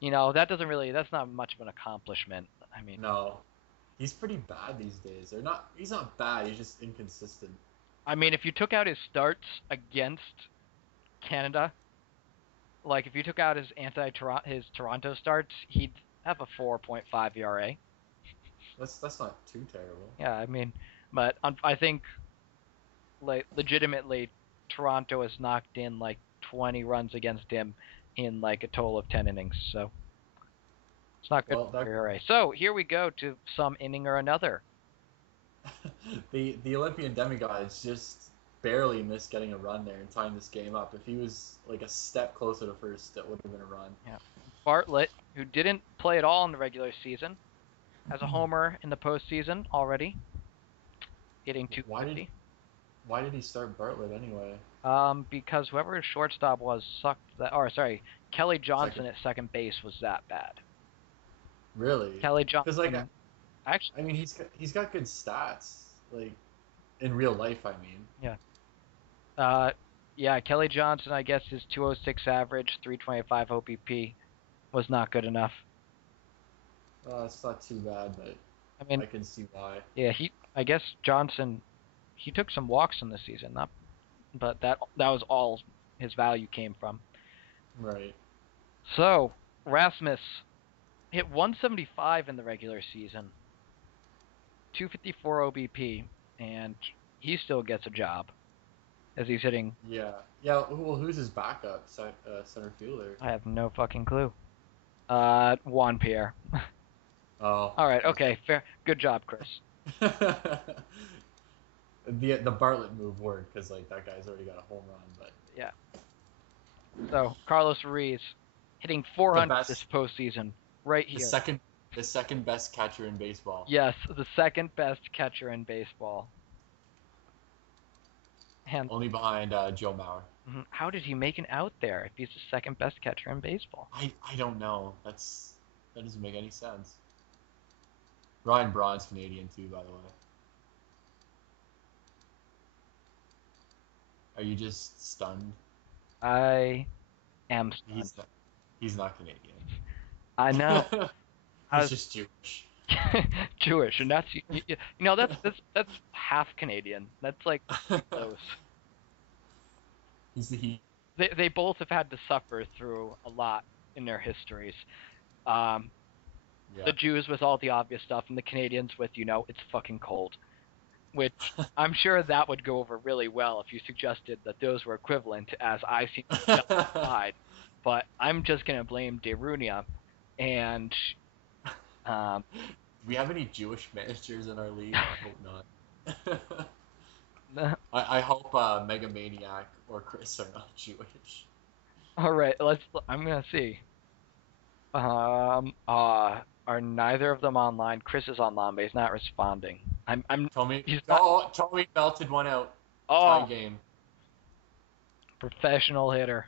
You know, that's not much of an accomplishment. I mean, No, he's pretty bad these days. Or not? He's not bad. He's just inconsistent. if you took out his starts against Canada, like if you took out his Toronto starts, he'd have a 4.5 ERA. That's not too terrible. Yeah, but I think like legitimately Toronto has knocked in like 20 runs against him in like a total of 10 innings. So it's not good Well, for that ERA. So here we go to some inning or another. the Olympian demigods just barely missed getting a run there and tying this game up. If he was like a step closer to first, that would have been a run. Yeah. Bartlett, who didn't play at all in the regular season, has a homer in the postseason already, hitting Why did 250. why did he start Bartlett anyway? Because whoever his shortstop was sucked that. Or sorry, Kelly Second, Johnson at second base was that bad. really? Kelly Because like Johnson, actually, I mean he's got good stats like in real life. I mean, yeah, uh, yeah, Kelly Johnson. I guess his 206 average, 325 OPP was not good enough. it's not too bad, but I mean, I can see why. yeah, I guess Johnson, he took some walks in the season, not, but that was all his value came from. Right. So Rasmus hit 175 in the regular season, 254 OBP, and he still gets a job as he's hitting. Yeah. Yeah. Well, who's his backup center fielder? I have no fucking clue. Juan Pierre. Oh, All right, okay. okay, fair. Good job, Chris. The Bartlett move worked because like that guy's already got a home run, but Yeah. So Carlos Ruiz hitting the 400 this best, postseason right the here. second, the second best catcher in baseball, Yes, the second best catcher in baseball. And only behind Joe Mauer. how did he make an out there if he's the second best catcher in baseball? I don't know. That doesn't make any sense. Ryan Braun's Canadian too, by the way. Are you just stunned? I am stunned. He's not, he's not Canadian. I know. I He's was just Jewish. Jewish, and that's half Canadian. That's like pretty close. He. They both have had to suffer through a lot in their histories. Um, the Yeah. Jews with all the obvious stuff, and the Canadians with it's fucking cold. Which I'm sure that would go over really well if you suggested that those were equivalent, as I seem to justified. But I'm just gonna blame Derunia, and um, Do we have any Jewish managers in our league? I hope not. I hope Mega Maniac or Chris are not Jewish. all right, I'm gonna see. Are neither of them online? Chris is online, but he's not responding. Tommy, He's not. oh, Tommy melted one out. Tie Oh, game. professional hitter.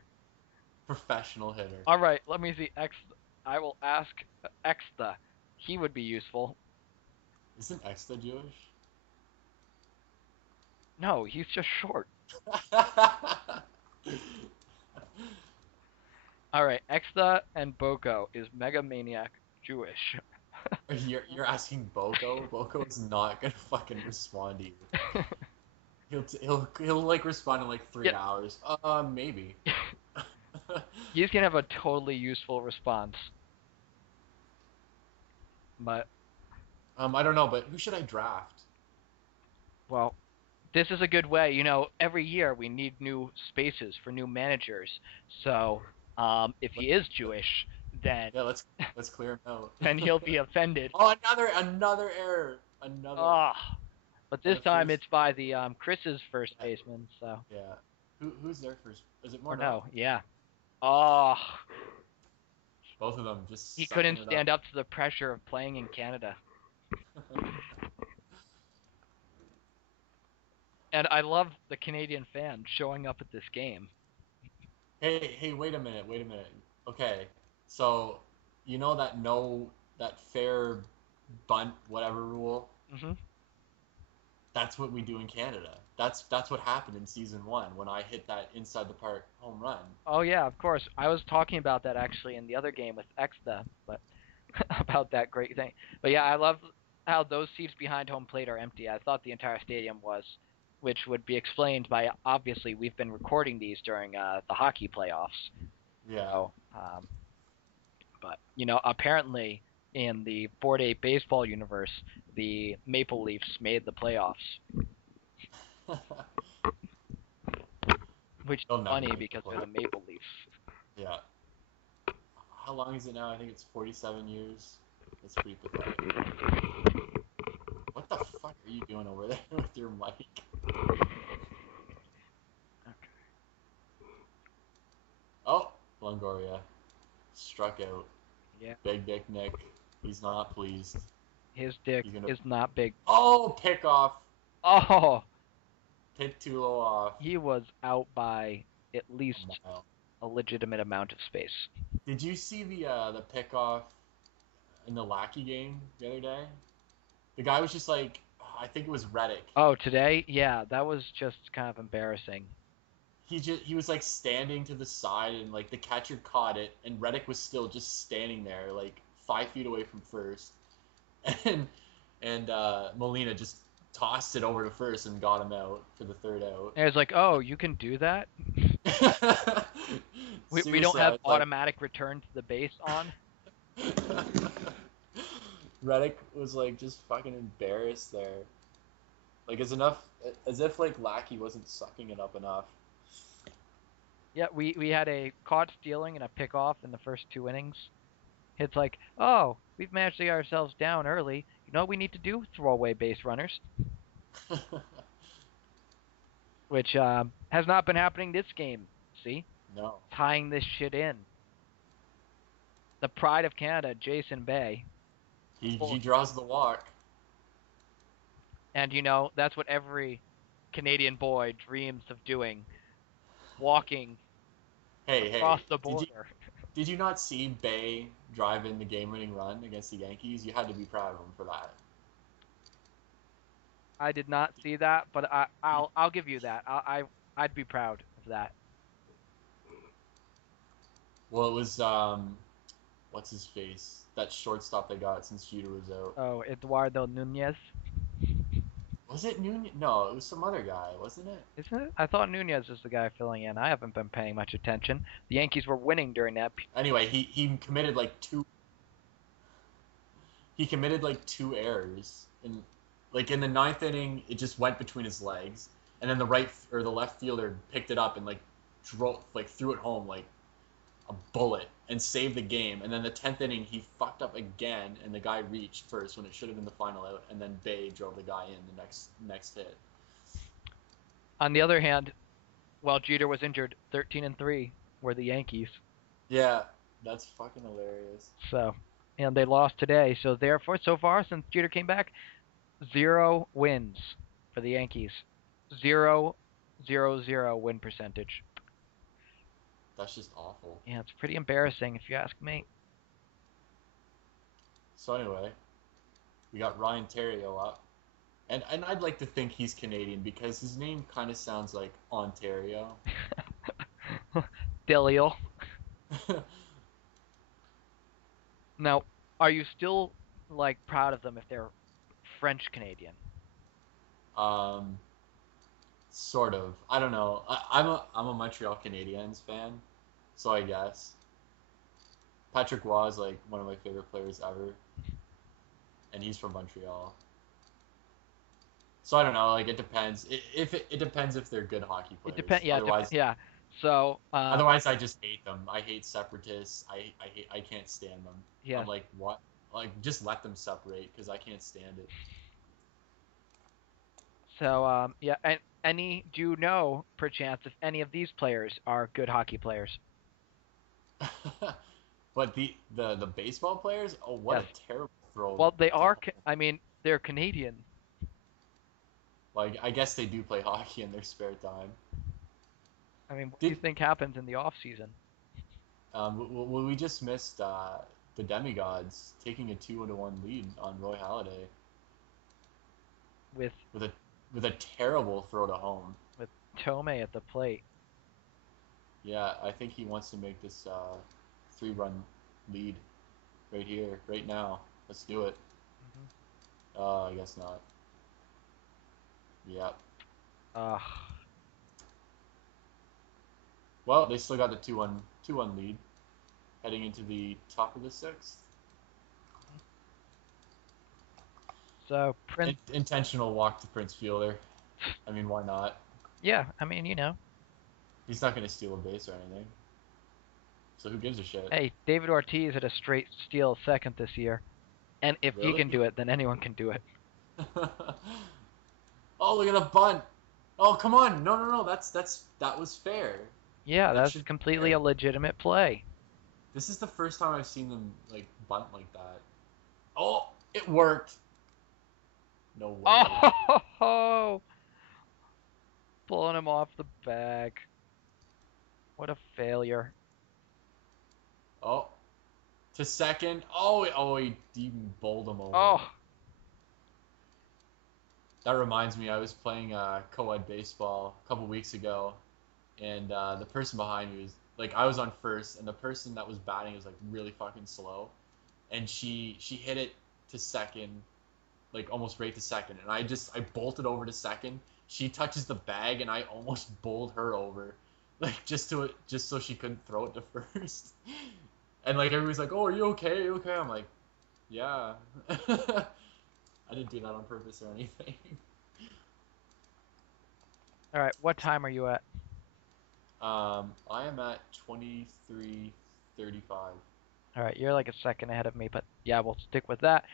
Professional hitter. All right, let me see. I will ask Exta. He would be useful. Isn't Exta Jewish? No, he's just short. All right, Exta and Boko is Mega Maniac Jewish. You're asking Boko? Boko is not gonna fucking respond to you. He'll like respond in like Yeah, 3 hours. Maybe. he's gonna have a totally useful response. But I don't know, but who should I draft? well, this is a good way. Every year we need new spaces for new managers. So, if he is Jewish, then Yeah, let's clear him out. then he'll be offended. Oh, another error. Another. Ah, but And this the time first. it's by the Chris's first Yeah. baseman. So, Yeah. Who's there first? Is it or Morneau? no, yeah. Oh, Both of them he just sucking couldn't it stand up. up to the pressure of playing in Canada. And I love the Canadian fans showing up at this game. Hey, wait a minute, wait a minute. Okay, so you know that no, that fair bunt whatever rule? Hmm. that's what we do in Canada. That's what happened in season one when I hit that inside the park home run. Oh yeah, of course. I was talking about that actually in the other game with Exta, but about that great thing. But yeah, I love how those seats behind home plate are empty. I thought the entire stadium was, which would be explained by obviously we've been recording these during the hockey playoffs. Yeah. So, but apparently in the 4-day baseball universe, the Maple Leafs made the playoffs, which is They'll never funny make the because they're playoffs. the Maple Leafs. Yeah. How long is it now? I think it's 47 years. That's pretty pathetic. What the fuck are you doing over there with your mic? Okay. Oh, Longoria struck out. Yeah, Big Dick Nick. He's not pleased. his dick He's gonna. is not big. Oh, pick off. Oh, Pick Tulo off. he was out by at A least mile. a legitimate amount of space. Did you see the pick off in the Lackey game the other day? The guy was just like, I think it was Reddick. Oh, today? Yeah, that was just kind of embarrassing. He was like standing to the side and like the catcher caught it and Reddick was still just standing there like 5 feet away from first, and Molina just tossed it over to first and got him out for the third out. And it's like, oh, you can do that? We don't Seriously, I have was like, automatic return to the base on? Reddick was like just fucking embarrassed there. Like as if like Lackey wasn't sucking it up enough. Yeah, we had a caught stealing and a pick off in the first two innings. It's like, oh, we've managed to get ourselves down early. You know what we need to do? Throw away base runners, which has not been happening this game. See? No. Tying this shit in. The pride of Canada, Jason Bay. He draws the walk. And that's what every Canadian boy dreams of doing, walking Hey, across hey, the border. did you not see Bay drive in the game-winning run against the Yankees? You had to be proud of him for that. I did not see that, but I'll give you that. I'd be proud of that. Well, it was what's his face? That shortstop they got since Jeter was out. Oh, Eduardo Nunez, Was it Nunez? No, it was some other guy, wasn't it? isn't it? I thought Nunez was the guy filling in. I haven't been paying much attention. The Yankees were winning during that. Anyway, he committed like two. He committed like two errors, and like in the ninth inning, it just went between his legs, and then the right or the left fielder picked it up and like threw it home like a bullet and saved the game. And then the 10th inning, he fucked up again, and the guy reached first when it should have been the final out, and then Bay drove the guy in the next hit. On the other hand, while Jeter was injured, 13-3 were the Yankees. Yeah, that's fucking hilarious. So, and they lost today. So therefore, so far since Jeter came back, 0 wins for the Yankees. 0-0-0 win percentage. That's just awful. Yeah, it's pretty embarrassing if you ask me. So anyway, we got Ryan Theriot up. And I'd like to think he's Canadian because his name kind of sounds like Ontario. Delio. Now, are you still like proud of them if they're French Canadian? um, sort of. I don't know. I'm a Montreal Canadiens fan, so I guess Patrick Roy is like one of my favorite players ever, and he's from Montreal. So I don't know. Like it depends. It depends if they're good hockey It players. depends. Yeah, Otherwise, yeah. So, otherwise I just hate them. I hate separatists. I can't stand them. I'm yes. like what? Like just let them separate because I can't stand it. So, yeah. And do you know, perchance, if any of these players are good hockey players? But the baseball players, oh what Yes. a terrible throw Well, they to are. home. I mean, they're Canadian. Like I guess they do play hockey in their spare time. I mean, what do you Did think happens in the off season? we just missed the demigods taking a 2-1 lead on Roy Halladay With with a with a terrible throw to home. with Tomei at the plate. Yeah, I think he wants to make this 3-run lead right here, right now. Let's do it. Mm-hmm. I guess not. Yeah. Ugh. Well, they still got the 2-1 lead heading into the top of the sixth. So Prince. Intentional walk to Prince Fielder. I mean, why not? Yeah, I mean, you know. He's not going to steal a base or anything. So who gives a shit? Hey, David Ortiz had a straight steal second this year, and if he Really? can do it, then anyone can do it. Oh, look at the bunt. Oh, come on. No, no, no. That was fair. Yeah, That that's should be completely fair. a legitimate play. This is the first time I've seen them like bunt like that. Oh, it worked. No way. Oh, pulling him off the bag. What a failure. Oh, to second. Oh, he even bowled him over. Oh, That reminds me, I was playing co-ed baseball a couple weeks ago, and the person behind me was like, I was on first, and the person that was batting was like really fucking slow, and she hit it to second, like almost right to second, and I bolted over to second. She touches the bag, and I almost bowled her over, like just so she couldn't throw it to first. And like everybody's like, "Oh, are you okay? Are you okay?" I'm like, "Yeah." I didn't do that on purpose or anything. all right. What time are you at? I am at 23:35. All right, you're like a second ahead of me, but yeah, we'll stick with that.